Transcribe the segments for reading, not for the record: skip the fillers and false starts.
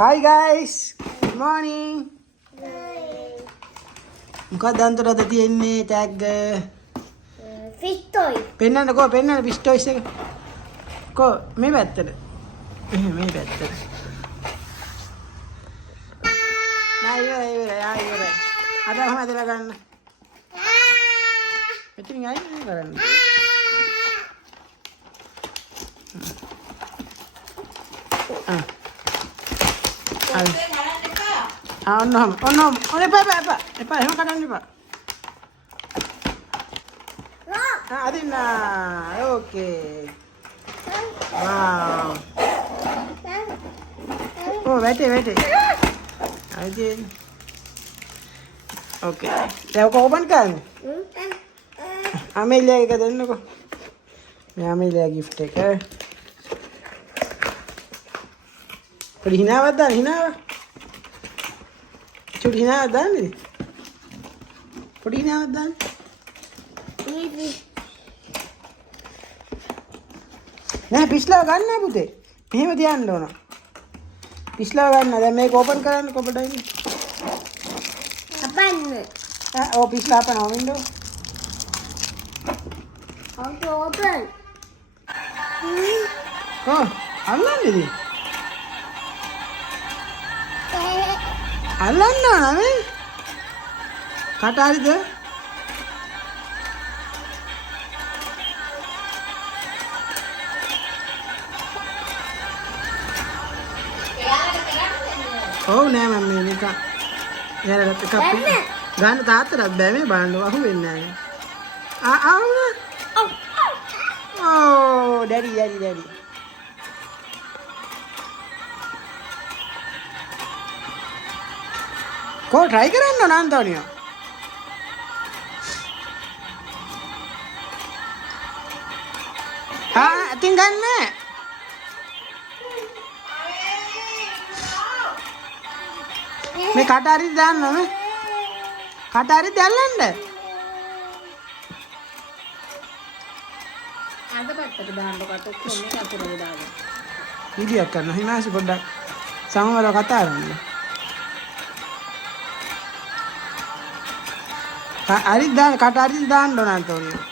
Hi guys, good morning. මොකක්ද අන්තරද තියෙන්නේ ටැග් fish toy. පෙන්නන්නකෝ පෙන්නන්න fish toys එක. කො මේ පැත්තට. මේ පැත්තට. ඉවරයි. අද හැමදේම ගන්න. මෙතනින් අයින් කරන්න. ඔන්න එපා එහෙම කඩන්න එපා. අදින්න. ඕකේ. wow. වැටේ. අදින්. ඕකේ. දැන් ඔක ඕපන් කරන්න. අමෙලියා එක දෙන්නකෝ. මේ අමෙලියා gift එක. පොඩි හිනාවක් දාන්න හිනාවක්. චුටි හිනාවක් දාන්නේ. පොඩි හිනාවක් දාන්න. නෑ පිස්ලාව ගන්න පුතේ. මෙහෙම තියන්න ඕන. පිස්ලාව ගන්න. දැන් මේක ඕපන් කරන්න කොබඩයින්. Apaan? ඔව් පිස්ලාව අපනවා වින්ඩෝ. How to open? අල්ලන්නේද? අල්ලන්න ඕන මේ. කට හරිද? ඔව් නෑ මම මේක යාලට එකක් ගන්න තාත්තටත් බෑ මේ බලන්න අහු වෙන්නේ නෑ. ඕ ඩැඩි. කො try කරන්න ඕන අන්තෝනියෝ. අතින් ගන්න. මේ කට හරි දාන්න මේ. කට හරි දැල්ලන්න. අද පැත්තට දාන්න කට ඔක්කොම මේ අතුරේ දාගන්න. වීඩියෝ කරන්න හිනාසි පොඩ්ඩක් සමවරව කතා කරන්න. හරි දාන්න කට හරි දාන්න ඕන අන්තෝනියෝ.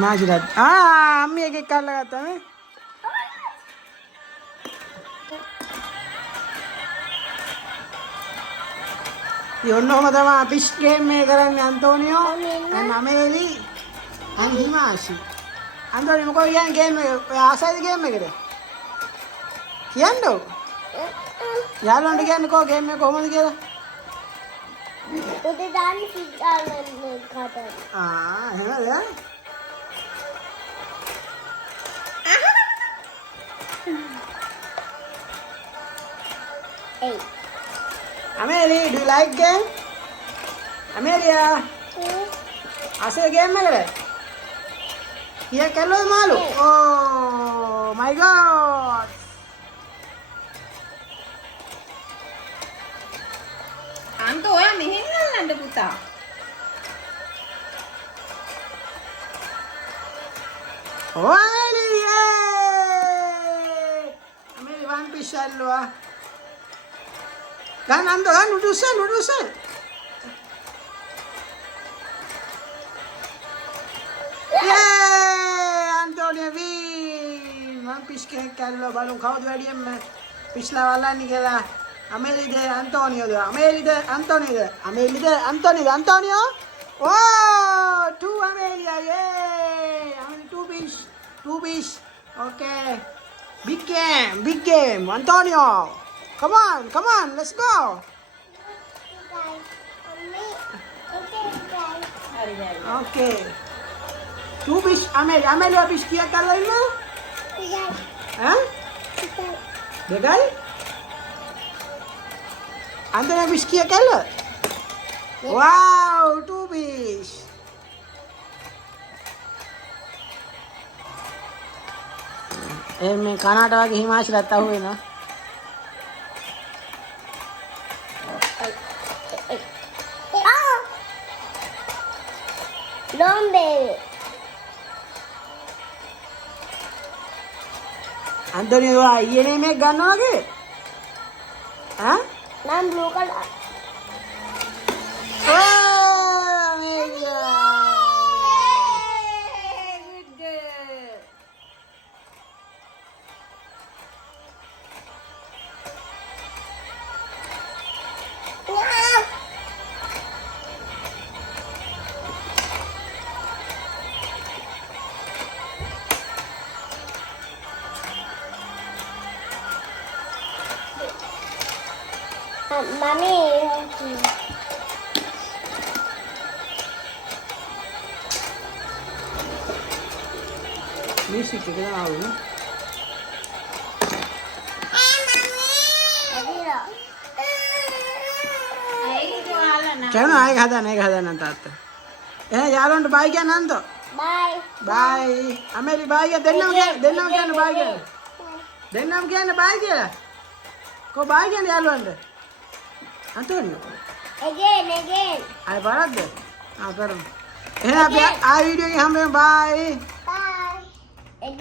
මාජිරත් අම්මී එකෙක් කරලා ගත්තා මේ. ඔන්නෝම තමයි පිෂ් ගේම් එක කරන්නේ අන්තෝනියෝ අමේලි අන්හිමාසි. අන්තෝනියෝ මොකෝ කියන්නේ ගේම් එක ආසයිද ගේම් එකද? කියන්නෝ. යාළුවන්ට කියන්නේ කො ගේම් එක කොහොමද කියලා? උදේ දාන්න සිද්ධාලන්න කට. එහෙමද? Hey. Amelie, do you like game? Amelia, asal game ekada? Iya kalau malu. Oh my god. අන්ත ඔයා මෙහෙන් අල්ලන්න පුතා. Oh Amelie. Amelie one piece alwa. Kan ando kan udusan. Yay! Antonio win. One piece cake kallo balun khawad වැඩියෙන්ම පිස්ලා වලන්නේ කියලා. අමෙලිද අන්තෝනියෝද? අන්තෝනියෝ? Oh, two Amelia. Yay! Amelia two piece. Okay. Big game. Antonio. Come on, let's go. Okay. Two fish, Amelia fish kia kalau ini? Hah? Degai? Anda fish kia kalau? Wow, two fish. मैं कर्नाटक के हिमाचल रहता हुए ना. Lombe. අන්තෝනියෝ ඔයා ඊයේ නේ මේක ගන්නවා වගේ. ඈ? Nan blue color. ඕ මේක. Good girl. Mommy. මියුසික් එක දාන්න. කැවුනා ඒක හදන්න තාත්තා. එහෙනම් යාළුවන්ට බයි කියන්න අන්තෝ. Bye. බයි. අමෙලි බයි දෙන්නම කියන්න බයි කියන්න. දෙන්නම කියන්න බයි කියලා. කො බයි කියන්න යාළුවන්ට. අන්තෝනියෝ. Again. ආයි බලද්ද? කරමු. එහෙනම් අපි ආ වීඩියෝ එකේ හැමෝම බයි. Bye. Again.